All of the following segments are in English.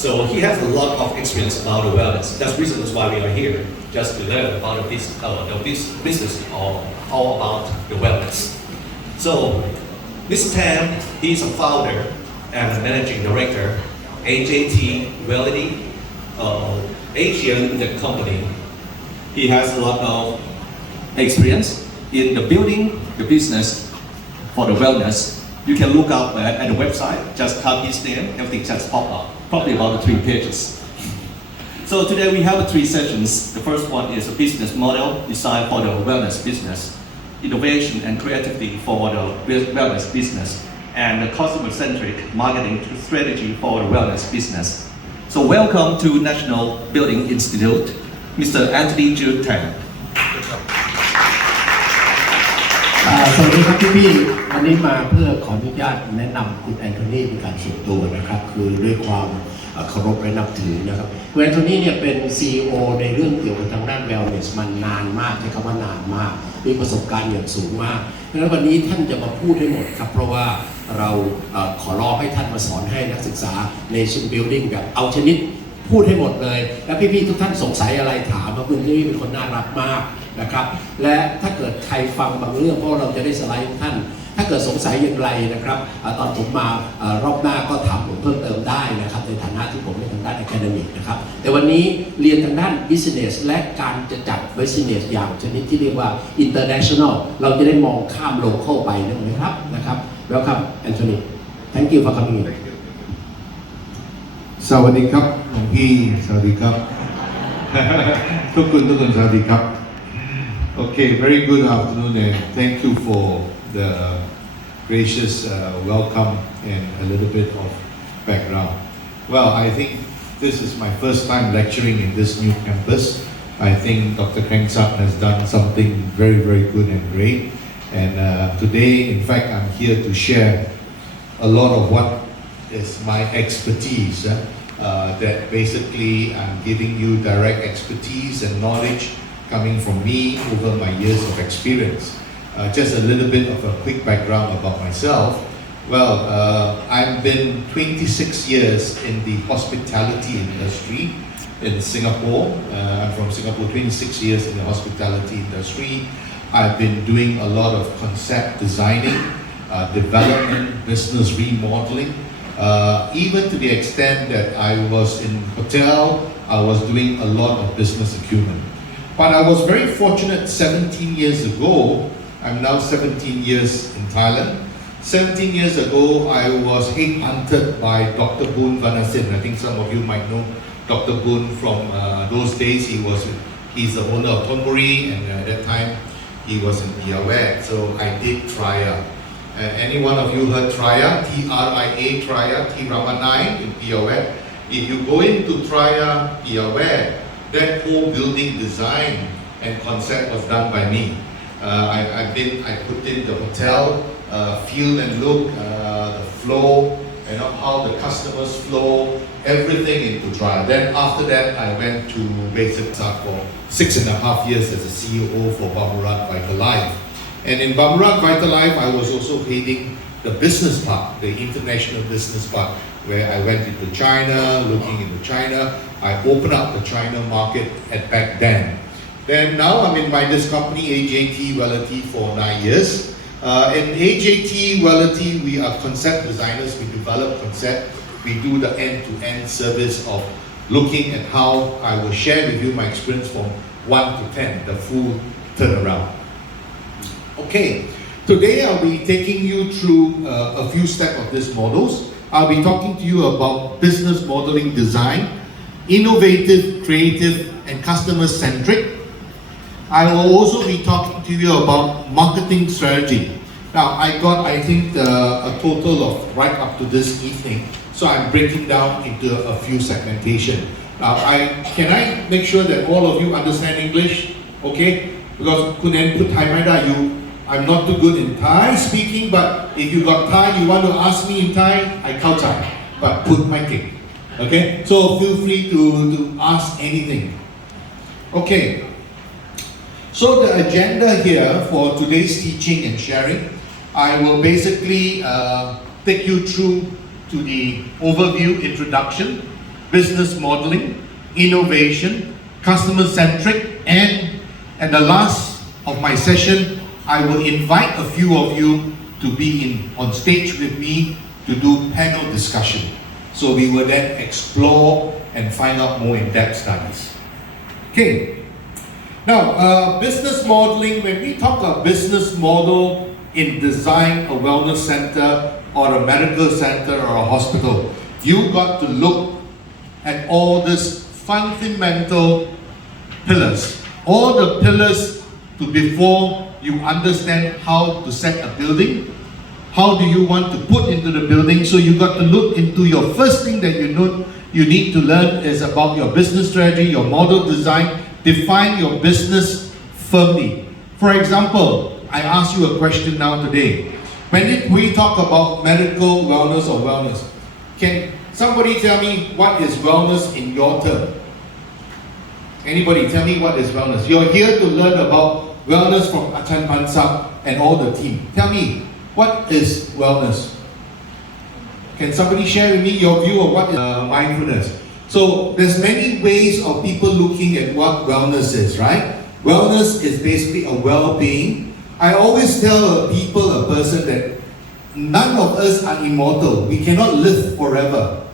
So he has a lot of experience about the wellness. That's the reason why we are here, just to learn about the business all about the wellness. So Mr. Tan, he's a founder and managing director, AJT Realty, Asian the company. He has a lot of experience in the building the business for the wellness. You can look up at the website, just type his name, everything just pop up, probably about 3 pages. So today we have 3 sessions. The first one is a business model design for the wellness business, innovation and creativity for the wellness business, and the customer-centric marketing strategy for the wellness business. So welcome to National Building Institute, Mr. Antony Tan. สวัสดีครับพี่ๆวันนี้มาเพื่อขออนุญาตแนะนำคุณแอนโทนีเป็นการส่วนตัวนะครับคือด้วยความเคารพและนับถือนะครับคุณแอนโทนีเนี่ยเป็น CEO ในเรื่องเกี่ยวกับทางด้าน wellness มันนานมากใช้คำว่านานมากมีประสบการณ์อย่างสูงมากดังนั้นวันนี้ท่านจะมาพูดให้หมดครับเพราะว่าเราขอร้องให้ท่านมาสอนให้นักศึกษา Nation Building แบบเอาชนิดพูดให้หมดเลยและพี่ๆทุกท่านสงสัยอะไรถามเพราะคุณที่เป็นคนน่ารักมากนะครับและถ้าเกิดใครฟังบางเรื่องเพราะเราจะได้สไลด์ท่านถ้าเกิดสงสัยอย่างไรนะครับตอนผมมารอบหน้าก็ถามผมเพิ่มเติมได้นะครับในฐานะที่ผมเป็นทางด้าน academic นะครับแต่วันนี้เรียนทางด้าน business และการจะจัด business อย่างชนิดที่เรียกว่า international เราจะได้มองข้าม local ไปนะครับWelcome Antony Thank you for coming in สวัสดีครับหลวงพี่สวัสดีครับ ทุกคนสวัสดีครับ Okay, very good afternoon and thank you for the gracious welcome and a little bit of background. Well, I think this is my first time lecturing in this new campus. I think Dr. Krengsap has done something very, very good and great. And today, in fact, I'm here to share a lot of what is my expertise. That basically I'm giving you direct expertise and knowledge coming from me over my years of experience. Just a little bit of a quick background about myself. Well, I've been 26 years in the hospitality industry in Singapore. I'm from Singapore, 26 years in the hospitality industry. I've been doing a lot of concept designing, development, business remodeling, even to the extent that I was in hotel, I was doing a lot of business acumen. But I was very fortunate 17 years ago, I'm now 17 years in Thailand. 17 years ago, I was headhunted by Dr. Boon Vanasin. I think some of you might know Dr. Boon from those days. He's the owner of Thonburi, and at that time, he was in Piawak, so I did TRIA. Any one of you heard TRIA? T-R-I-A, TRIA, T-Ramanai in Piawak. If you go into TRIA, Piawak, that whole building design and concept was done by me. I put in the hotel, feel and look, the flow, how the customers flow, everything into TRIA. Then after that, I went to basic for 6.5 years as a CEO for Bumrungrad Vitalife. And in Bumrungrad Vitalife, I was also heading the business part, the international business part, where I went into China, looking into China. I opened up the China market back then. Then now I'm in this company, AJT Realty, for 9 years. In AJT Realty, we are concept designers. We develop concept. We do the end-to-end service of looking at how I will share with you my experience from 1 to 10, the full turnaround. Okay, today I'll be taking you through a few steps of these models. I'll be talking to you about business modeling design, innovative, creative, and customer-centric. I will also be talking to you about marketing strategy. Now, I got, I think, a total of right up to this evening. So I'm breaking down into a few segmentation. Now, can I make sure that all of you understand English? Okay? Because Kunen put Thai Maida, I'm not too good in Thai speaking, but if you got Thai, you want to ask me in Thai, I can't Thai, but put my kick. Okay? So feel free to ask anything. Okay. So the agenda here for today's teaching and sharing, I will basically take you through to the overview introduction. business modeling, innovation, customer-centric, and at the last of my session, I will invite a few of you to be on stage with me to do panel discussion. So we will then explore and find out more in-depth studies. Okay. Now, business modeling, when we talk about business model in design a wellness center or a medical center or a hospital, you got to look at all these fundamental pillars. All the pillars before you understand how to set a building, how do you want to put into the building. So you got to look into your first thing that you need to learn is about your business strategy, your model design. Define your business firmly. For example, I ask you a question now today. When we talk about medical wellness or wellness, can somebody tell me what is wellness in your term? Anybody tell me what is wellness? You're here to learn about wellness from Achan Pansak and all the team. Tell me, what is wellness? Can somebody share with me your view of what is mindfulness? So there's many ways of people looking at what wellness is, right? Wellness is basically a well-being. I always tell a person that none of us are immortal. We cannot live forever.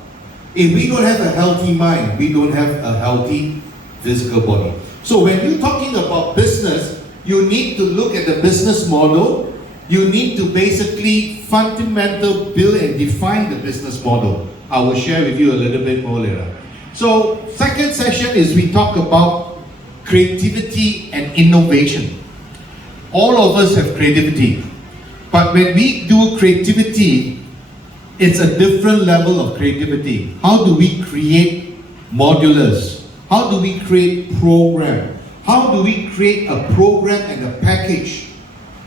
If we don't have a healthy mind, we don't have a healthy physical body. So when you're talking about business, you need to look at the business model. You need to basically fundamental build and define the business model. I will share with you a little bit more later. So second session is we talk about creativity and innovation. All of us have creativity. But when we do creativity, it's a different level of creativity. How do we create modulars? How do we create program? How do we create a program and a package?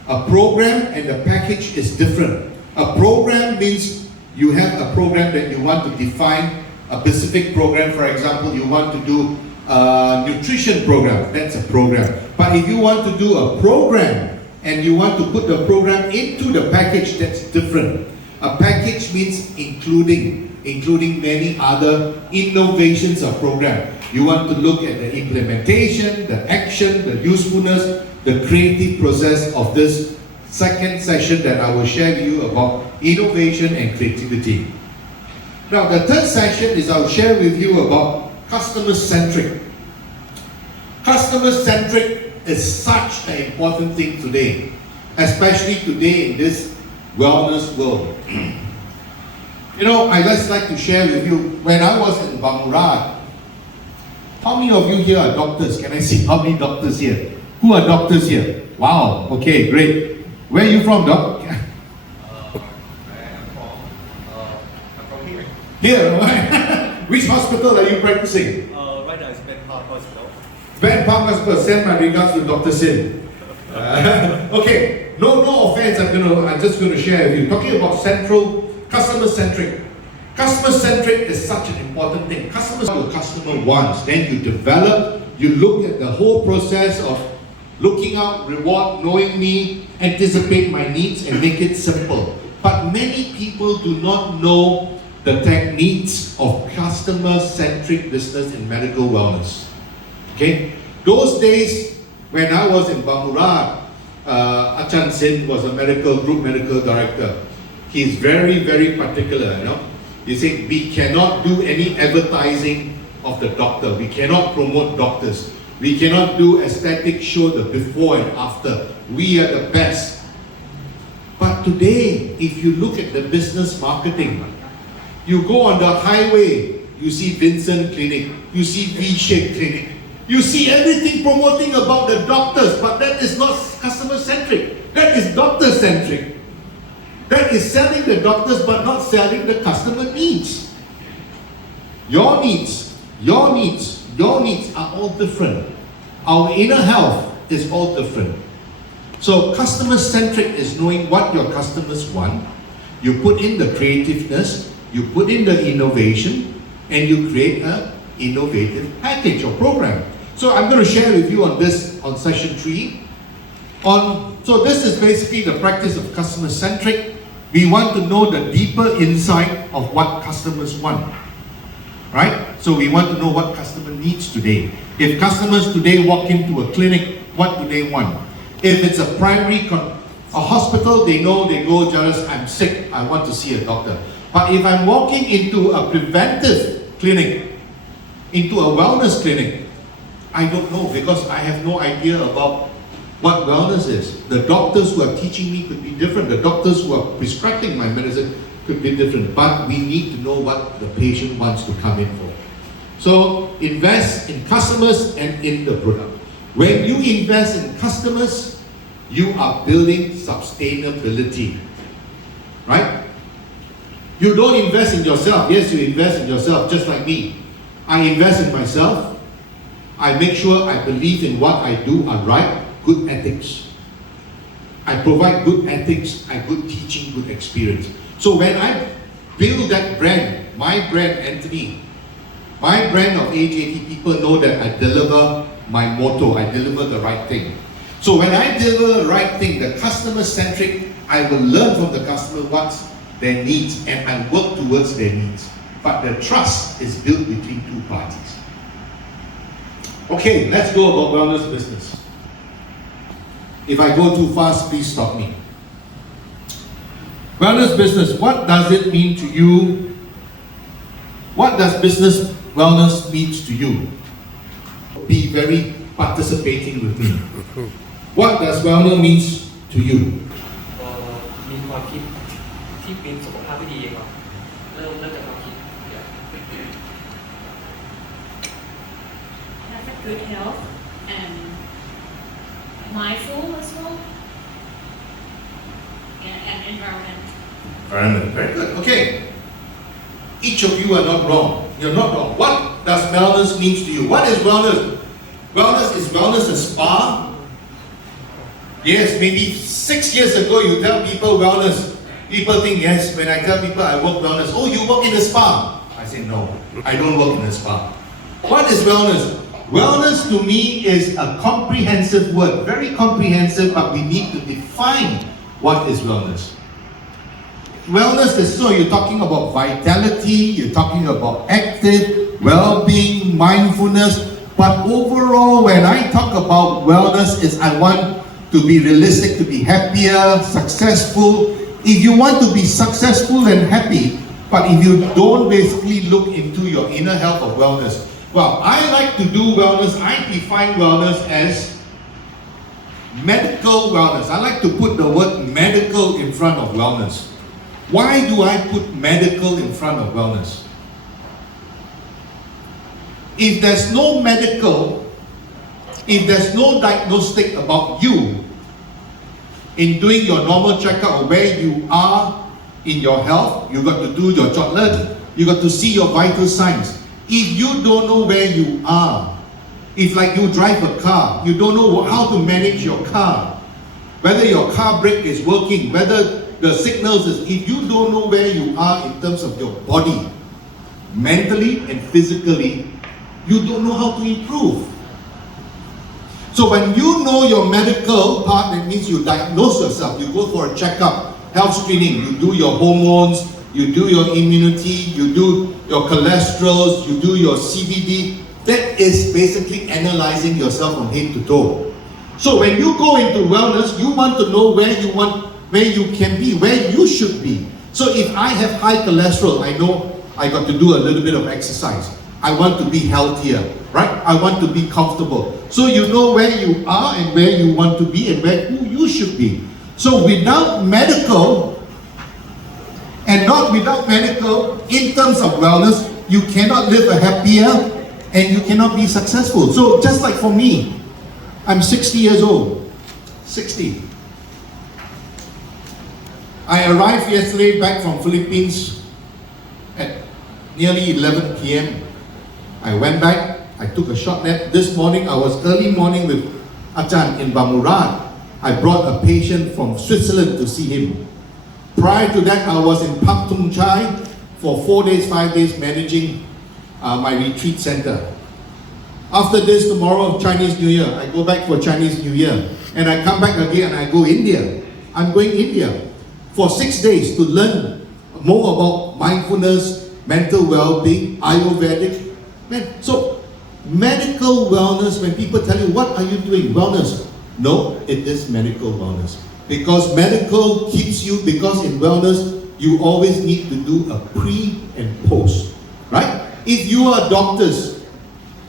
A program and a package is different. A program means you have a program that you want to define a specific program. For example, you want to do a nutrition program, that's a program. But if you want to do a program and you want to put the program into the package, that's different. A package means including many other innovations of program. You want to look at the implementation, the action, the usefulness, the creative process of this second session that I will share with you about innovation and creativity. Now the third session is I'll share with you about customer-centric. Customer-centric is such an important thing today, especially today in this wellness world. You know, I just like to share with you, when I was in Bangladesh, how many of you here are doctors? Can I see how many doctors here? Who are doctors here? Wow, okay, great. Where are you from, Doc? I'm from here. Here, right? Which hospital are you practicing? Right now it's Ben Park Hospital. Ben Park Hospital, send my regards to Dr. Sin. Okay, no offense, I'm just going to share with you. Talking about customer-centric. Customer-centric is such an important thing. What your customer wants, then you develop, you look at the whole process of looking out, reward, knowing me, anticipate my needs and make it simple. But many people do not know the techniques of customer-centric business in medical wellness. Okay? Those days, when I was in Bangladesh, Achan Sin was a group medical director. He's very, very particular, you know. He said, we cannot do any advertising of the doctor. We cannot promote doctors. We cannot do aesthetic show the before and after. We are the best. But today, if you look at the business marketing, you go on the highway, you see Vincent Clinic, you see V-Shape Clinic, you see everything promoting about the doctors, but that is not customer-centric. That is doctor-centric. That is selling the doctors but not selling the customer needs. Your needs are all different. Our inner health is all different. So customer-centric is knowing what your customers want. You put in the creativeness, you put in the innovation, and you create an innovative package or program. So I'm going to share with you on this on session 3. So this is basically the practice of customer-centric. We want to know the deeper insight of what customers want, right? So we want to know what customer needs today. If customers today walk into a clinic, what do they want? If it's a a hospital, they know they go, just I'm sick, I want to see a doctor. But if I'm walking into a preventive clinic, into a wellness clinic, I don't know because I have no idea about what wellness is. The doctors who are teaching me could be different. The doctors who are prescribing my medicine could be different. But we need to know what the patient wants to come in for. So invest in customers and in the product. When you invest in customers, you are building sustainability. Right? You don't invest in yourself. Yes, you invest in yourself, just like me. I invest in myself. I make sure I believe in what I do are right, good ethics. I provide good ethics, I good teaching, good experience. So when I build that brand, my brand Antony, my brand of age 80, people know that I deliver my motto, I deliver the right thing. So when I deliver the right thing, the customer centric, I will learn from the customer what's their needs and I work towards their needs. But the trust is built between two parties. Okay, let's go about wellness business. If I go too fast, please stop me. Wellness business, what does it mean to you? What does business wellness mean to you? Be very participating with me. What does wellness mean to you? มีความคิดที่เป็นสุขภาพที่ดีครับเริ่มจากความคิด Have a good health and mindful as well, and environment. Environment, very good. Okay. Each of you are not wrong. You're not wrong. What does wellness mean to you? What is wellness? Is wellness a spa? Yes, maybe 6 years ago you tell people wellness. People think, yes, when I tell people I work wellness, oh, you work in a spa. I say, no, I don't work in a spa. What is wellness? Wellness to me is a comprehensive word, very comprehensive, but we need to define what is wellness. Wellness is, so you're talking about vitality, you're talking about active, well-being, mindfulness, but overall when I talk about wellness is I want to be realistic, to be happier, successful. If you want to be successful and happy, but if you don't basically look into your inner health of wellness, well, I like to do wellness, I define wellness as medical wellness. I like to put the word medical in front of wellness. Why do I put medical in front of wellness? If there's no medical, if there's no diagnostic about you in doing your normal checkup of where you are in your health, you got to do your chocolate, you got to see your vital signs. If you don't know where you are, if like you drive a car, you don't know how to manage your car, whether your car brake is working, whether the signals is, if you don't know where you are in terms of your body, mentally and physically, you don't know how to improve. So when you know your medical part, that means you diagnose yourself, you go for a checkup, health screening, you do your hormones, you do your immunity, you do your cholesterols, you do your CBD. That is basically analyzing yourself from head to toe. So when you go into wellness, you want to know where you can be, where you should be. So if I have high cholesterol, I know I got to do a little bit of exercise. I want to be healthier, right? I want to be comfortable. So you know where you are and where you want to be and who you should be. So without medical, and not without medical, in terms of wellness, you cannot live a happier and you cannot be successful. So just like for me, I'm 60 years old. 60. I arrived yesterday back from Philippines at nearly 11 p.m. I went back, I took a short nap. This morning, I was early morning with Achan in Bamurad. I brought a patient from Switzerland to see him. Prior to that, I was in Pak Tung Chai for 4 days, 5 days managing my retreat center. After this, tomorrow, Chinese New Year, I go back for Chinese New Year. And I come back again and I go India. I'm going India for 6 days to learn more about mindfulness, mental well-being, Ayurvedic, Man, so medical wellness, when people tell you, what are you doing? Wellness. No, it is medical wellness. Because medical keeps you, because in wellness, you always need to do a pre and post. Right? If you are doctors,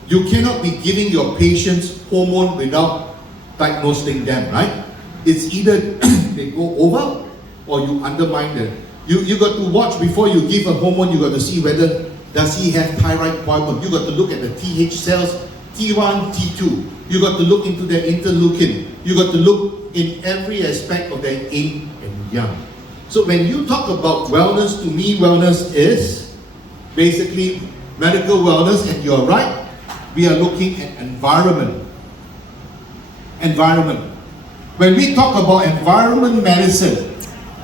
you cannot be giving your patients hormone without diagnosing them, right? It's either they go over or you undermine them. You got to watch before you give a hormone, you got to see whether does he have thyroid problem. You got to look at the TH cells, T1, T2. You got to look into their interleukin. You got to look in every aspect of their yin and yang. So when you talk about wellness, to me wellness is basically medical wellness, and you're right, we are looking at environment. Environment. When we talk about environment medicine,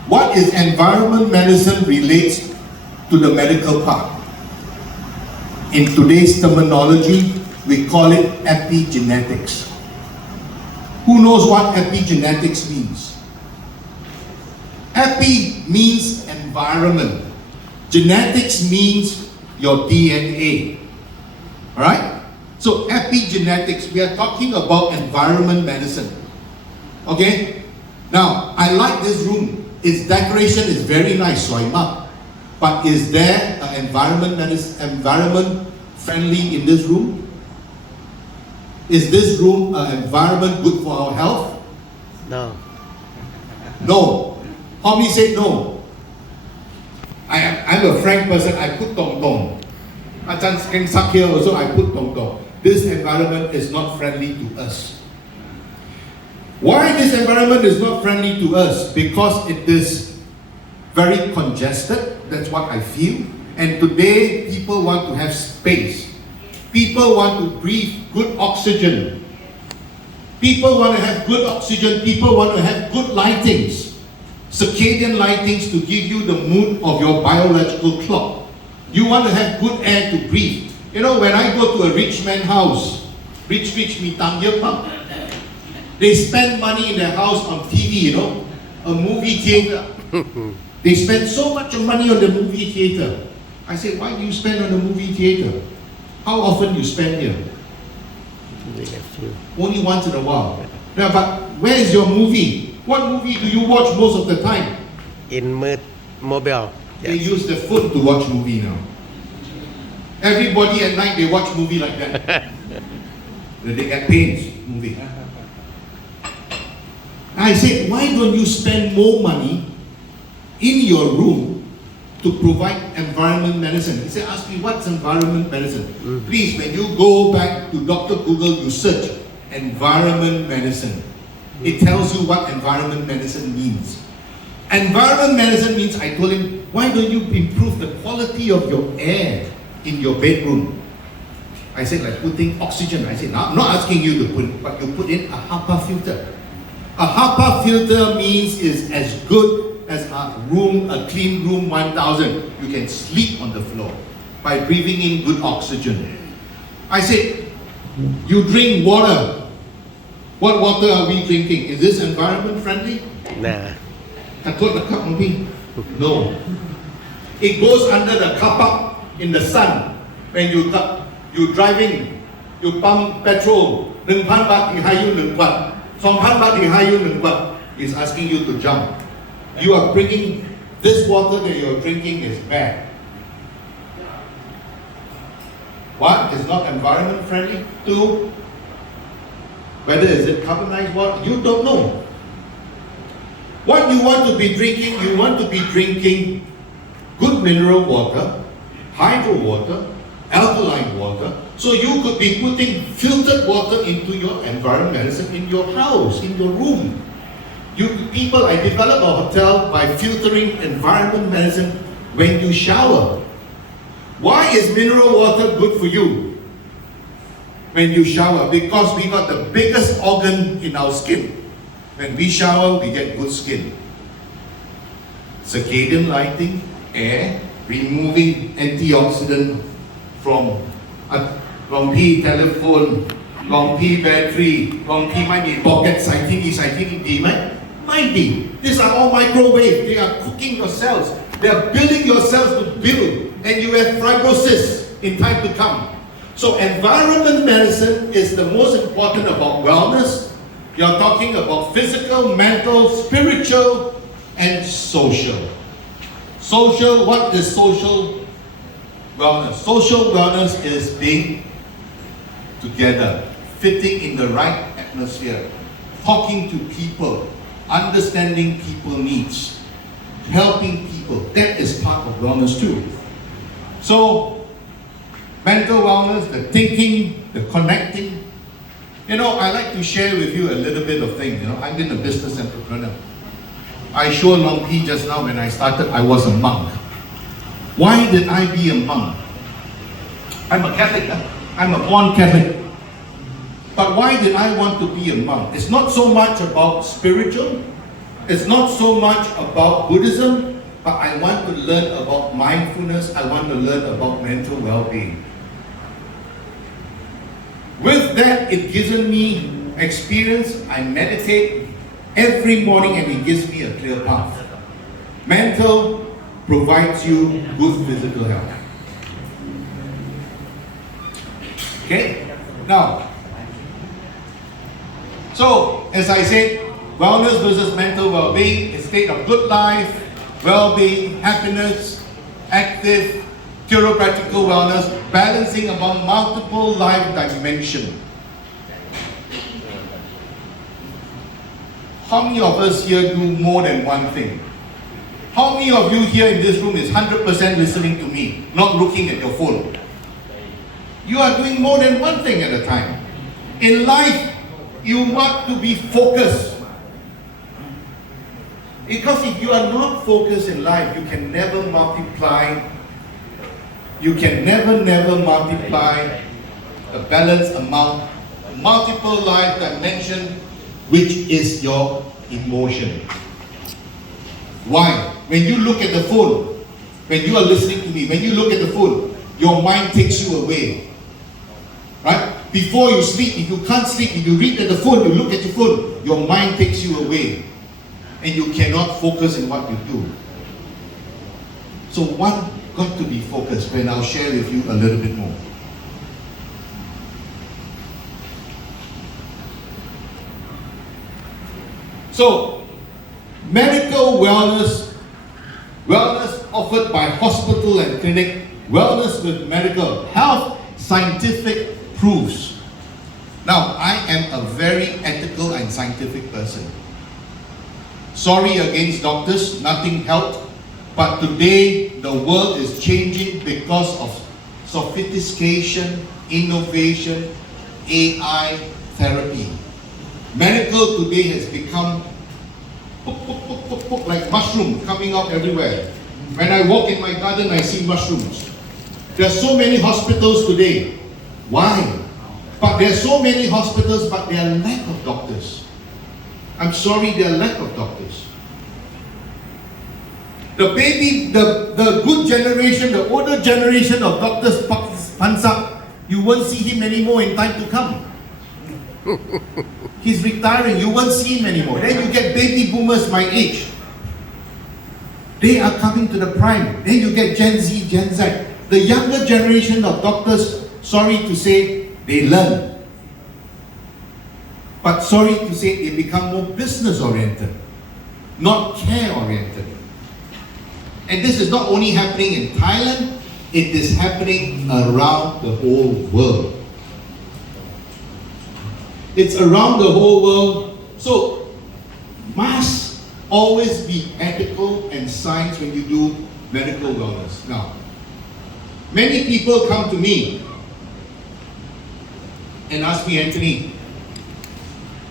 what is environment medicine relates to the medical part? In today's terminology, we call it epigenetics. Who knows what epigenetics means? Epi means environment. Genetics means your DNA. Alright? So epigenetics, we are talking about environment medicine. Okay? Now, I like this room. Its decoration is very nice, so I'm up. But is there an environment friendly in this room? Is this room an environment good for our health? No. No. How many say no? I'm a frank person, I put tong tong. Achan Keng Sak here also, I put tong tong. This environment is not friendly to us. Why this environment is not friendly to us? Because it is very congested, that's what I feel. And today, people want to have space. People want to breathe good oxygen. People want to have good oxygen. People want to have good lightings. Circadian lightings to give you the mood of your biological clock. You want to have good air to breathe. You know, when I go to a rich man's house, rich mitang yepang, they spend money in their house on TV, you know, a movie theater. They spend so much money on the movie theater. I say, why do you spend on the movie theater? How often you spend here? Only once in a while. Yeah, but where is your movie? What movie do you watch most of the time? In mobile. They use the phone to watch movie now. Everybody at night they watch movie like that. They get pains movie. I said, why don't you spend more money in your room to provide environment medicine? He said, ask me what's environment medicine. Please, when you go back to Dr. Google, you search environment medicine. It tells you what environment medicine means. Environment medicine means, I told him, why don't you improve the quality of your air in your bedroom? I said, like putting oxygen. I said, no, I'm not asking you to put, but you put in a HEPA filter. A HEPA filter means is as good as a clean room 1000. You can sleep on the floor by breathing in good oxygen. I said, you drink water. What water are we drinking? Is this environment friendly? Nah. No. It goes under the car park in the sun. When you driving, you pump petrol, 1,000 baht di hayu 1 kwat, 2,000 baht di hayu 1 kwat. Is asking you to jump. You are bringing this water that you are drinking is bad. One is not environment friendly. Two, whether is it carbonized water, you don't know. What you want to be drinking, you want to be drinking good mineral water, hydro water, alkaline water. So you could be putting filtered water into your environment medicine in your house, in your room. I developed a hotel by filtering environment medicine when you shower. Why is mineral water good for you when you shower? Because we got the biggest organ in our skin. When we shower, we get good skin. Circadian lighting, air, removing antioxidant from long P telephone, long P battery, long P ไม่มี pocket ใส่ที่นี่ดีไหม ไม่ดี These are all microwave. They are cooking your cells. They are building your cells to build, and you have fibrosis in time to come. So environment medicine is the most important about wellness. You're talking about physical, mental, spiritual, and social. Social, what is social wellness? Social wellness is being together, fitting in the right atmosphere, talking to people, understanding people's needs, helping people. That is part of wellness too. So, mental wellness, the thinking, the connecting. You know, I like to share with you a little bit of things. You know, I've been a business entrepreneur. I showed Long P just now when I started, I was a monk. Why did I be a monk? I'm a Catholic. I'm a born Catholic. But why did I want to be a monk? It's not so much about spiritual. It's not so much about Buddhism. But I want to learn about mindfulness. I want to learn about mental well-being. With that, it gives me experience. I meditate every morning and it gives me a clear path. Mental provides you good physical health. Okay? Now, so as I said, wellness versus mental well-being, a state of good life, well-being, happiness, active, theoretical wellness, balancing among multiple life dimensions. How many of us here do more than one thing? How many of you here in this room is 100% listening to me, not looking at your phone? You are doing more than one thing at a time. In life, you want to be focused. Because if you are not focused in life, you can never multiply. You can never multiply a balanced amount, multiple life dimension, which is your emotion. Why? When you look at the phone, when you are listening to me, when you look at the phone, your mind takes you away. Right? Before you sleep, if you can't sleep, if you read at the phone, you look at your phone, your mind takes you away. And you cannot focus in what you do. So one got to be focused, and I'll share with you a little bit more. So, medical wellness, wellness offered by hospital and clinic, wellness with medical health, scientific proofs. Now, I am a very ethical and scientific person. Sorry against doctors, nothing helped. But today, the world is changing because of sophistication, innovation, AI therapy. Medical today has become like mushroom coming out everywhere. When I walk in my garden, I see mushrooms. There are so many hospitals today. Why? But there are so many hospitals, but there are lack of doctors. I'm sorry, there are lack of doctors. The good generation, the older generation of doctors pans up. You won't see him anymore in time to come. He's retiring, you won't see him anymore. Then you get baby boomers my age. They are coming to the prime. Then you get Gen Z, Gen Z. The younger generation of doctors, sorry to say, they learn. But sorry to say, they become more business-oriented, not care-oriented. And this is not only happening in Thailand, it is happening around the whole world. It's around the whole world. So, must always be ethical and science when you do medical wellness. Now, many people come to me and ask me, Anthony,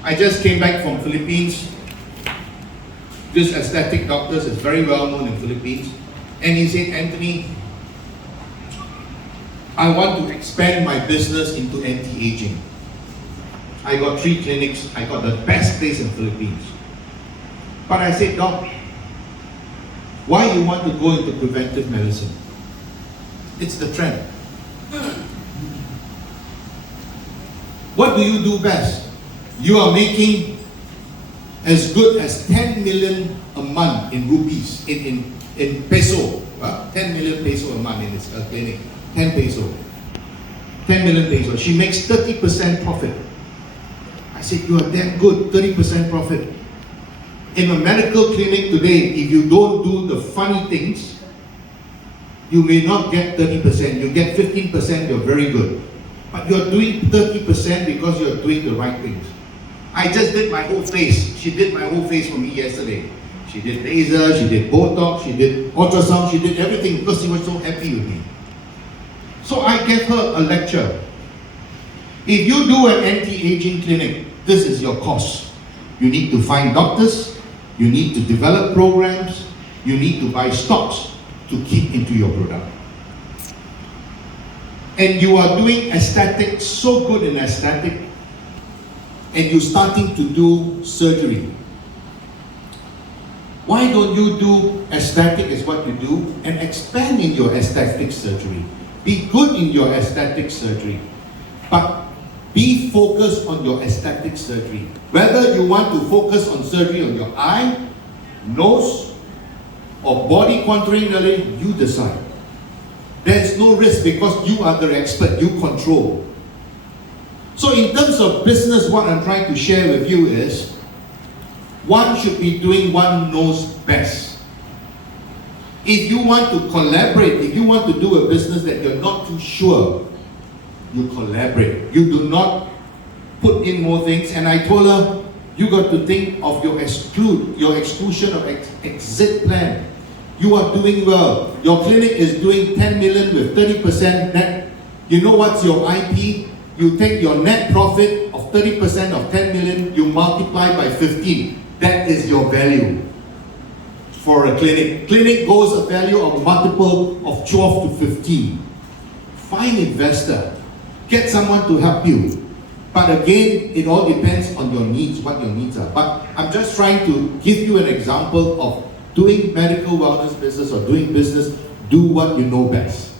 I just came back from Philippines. This aesthetic doctor is very well known in Philippines. And he said, Anthony, I want to expand my business into anti-aging. I got 3 clinics. I got the best place in Philippines. But I said, Doc, why you want to go into preventive medicine? It's the trend. What do you do best? You are making as good as 10 million a month in rupees, in peso. 10 million peso a month in this clinic. 10 peso. 10 million pesos. She makes 30% profit. I said, you are damn good, 30% profit. In a medical clinic today, if you don't do the funny things, you may not get 30%. You get 15%, you're very good. But you're doing 30% because you're doing the right things. I just did my whole face. She did my whole face for me yesterday. She did laser, she did Botox, she did ultrasound, she did everything because she was so happy with me. So I gave her a lecture. If you do an anti-aging clinic, this is your cost. You need to find doctors, you need to develop programs, you need to buy stocks to keep into your product. And you are doing aesthetic, so good in aesthetic, and you're starting to do surgery. Why don't you do aesthetic is what you do and expand in your aesthetic surgery? Be good in your aesthetic surgery, but be focused on your aesthetic surgery. Whether you want to focus on surgery on your eye, nose, or body contouring, you decide. There's no risk because you are the expert, you control. So in terms of business, what I'm trying to share with you is, one should be doing one knows best. If you want to collaborate, if you want to do a business that you're not too sure, you collaborate. You do not put in more things. And I told her, you got to think of your exclusion of exit plan. You are doing well. Your clinic is doing 10 million with 30% net. You know what's your IP? You take your net profit of 30% of 10 million, you multiply by 15. That is your value for a clinic. Clinic goes a value of multiple of 12 to 15. Find investor. Get someone to help you. But again, it all depends on your needs, what your needs are. But I'm just trying to give you an example of doing medical wellness business or doing business, do what you know best.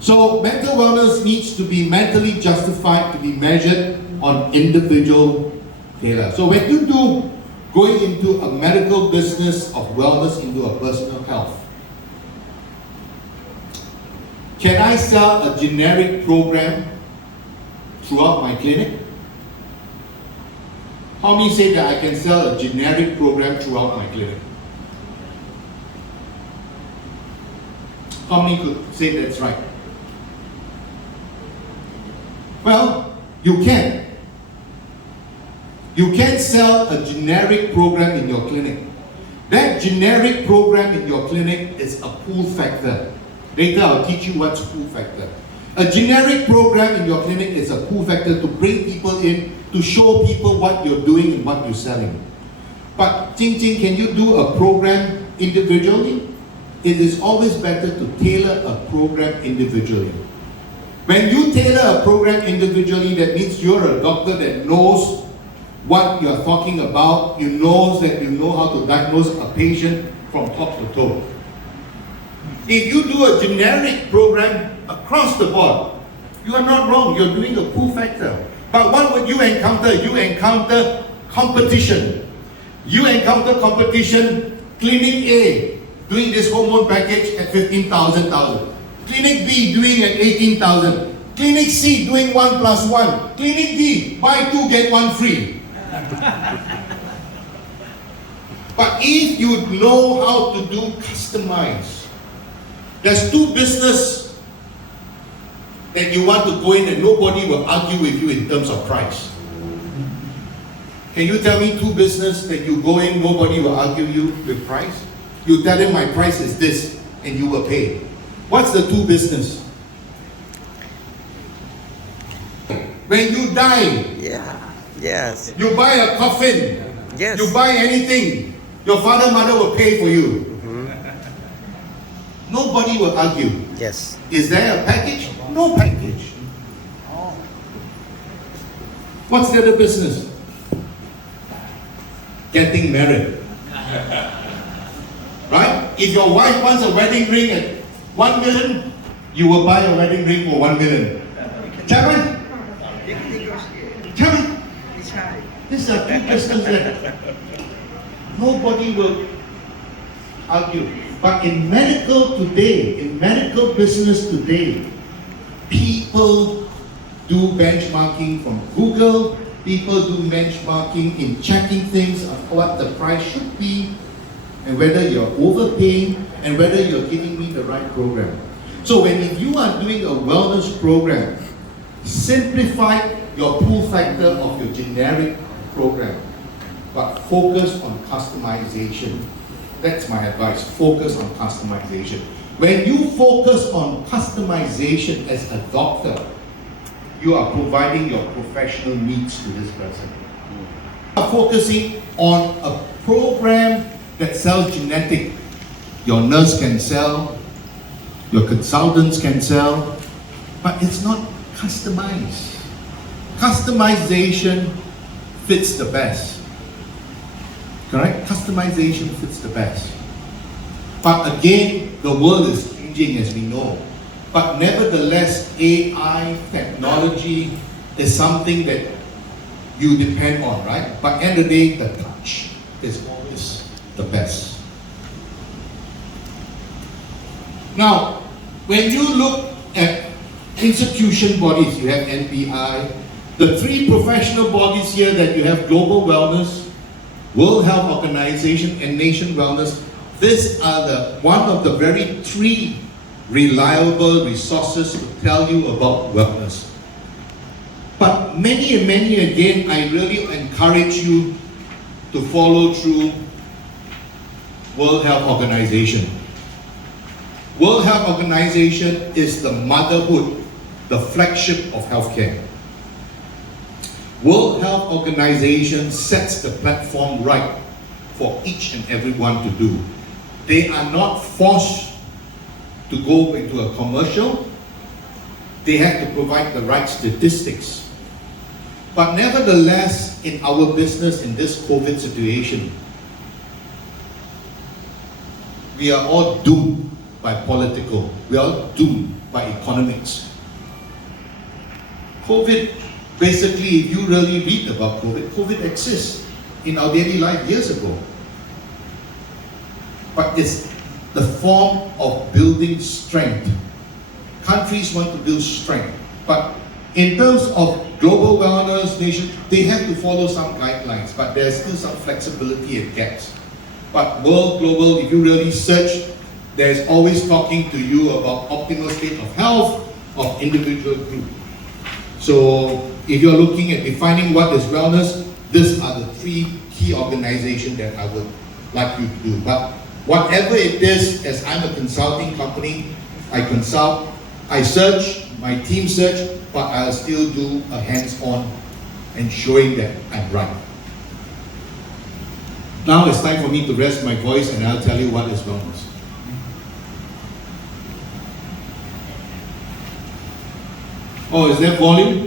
So mental wellness needs to be mentally justified, to be measured on individual data. So when you do going into a medical business of wellness into a personal health, can I sell a generic program throughout my clinic? How many say that I can sell a generic program throughout my clinic? How many could say that's right? Well, you can. You can sell a generic program in your clinic. That generic program in your clinic is a pull factor. Later I'll teach you what's pull factor. A generic program in your clinic is a pull factor to bring people in, to show people what you're doing and what you're selling. But Jing Jing, can you do a program individually? It is always better to tailor a program individually. When you tailor a program individually, that means you're a doctor that knows what you're talking about. You know that you know how to diagnose a patient from top to toe. If you do a generic program across the board, you are not wrong. You're doing a pull factor. But what would you encounter? You encounter competition. You encounter competition. Clinic A doing this hormone package at 15,000. Clinic B doing at 18,000. Clinic C doing 1+1. Clinic D, buy 2 get 1 free. But if you know how to do customize, there's 2 business that you want to go in and nobody will argue with you in terms of price. Can you tell me 2 business that you go in, nobody will argue you with price? You tell them my price is this and you will pay. What's the 2 business? When you die, Yes. you buy a coffin, Yes. you buy anything, your father, mother will pay for you. Nobody will argue. Yes. Is there a package? No package. What's the other business? Getting married. Right? If your wife wants a wedding ring at 1 million, you will buy a wedding ring for 1 million. Chairman? Chairman? These are 2 businesses that nobody will argue. But in medical today, in medical business today, people do benchmarking from Google, people do benchmarking in checking things of what the price should be, and whether you're overpaying, and whether you're giving me the right program. So if you are doing a wellness program, simplify your pull factor of your generic program, but focus on customization. That's my advice, focus on customization. When you focus on customization as a doctor, you are providing your professional needs to this person. You are focusing on a program that sells genetic. Your nurse can sell, your consultants can sell, but it's not customized. Customization fits the best. Correct? Customization fits the best. But again, the world is changing as we know. But nevertheless, AI technology is something that you depend on, right? But end of the day, the touch is always the best. Now, when you look at institution bodies, you have NPI, the three professional bodies here that you have: Global Wellness, World Health Organization, and Nation Wellness. These are one of the very three reliable resources to tell you about wellness. But many and many again, I really encourage you to follow through World Health Organization. World Health Organization is the motherhood, the flagship of healthcare. World Health Organization sets the platform right for each and everyone to do. They are not forced to go into a commercial. They have to provide the right statistics. But nevertheless, in our business, in this COVID situation, we are all doomed by political. We are all doomed by economics. COVID, basically, if you really read about COVID exists in our daily life years ago. But it's the form of building strength. Countries want to build strength. But in terms of global wellness, nation, they have to follow some guidelines, but there's still some flexibility and gaps. But world, global, if you really search, there's always talking to you about optimal state of health of individual group. So if you're looking at defining what is wellness, these are the three key organizations that I would like you to do. But whatever it is, as I'm a consulting company, I consult, I search, my team search, but I'll still do a hands-on ensuring that I'm right. Now it's time for me to rest my voice and I'll tell you what is wellness. Oh, is there volume?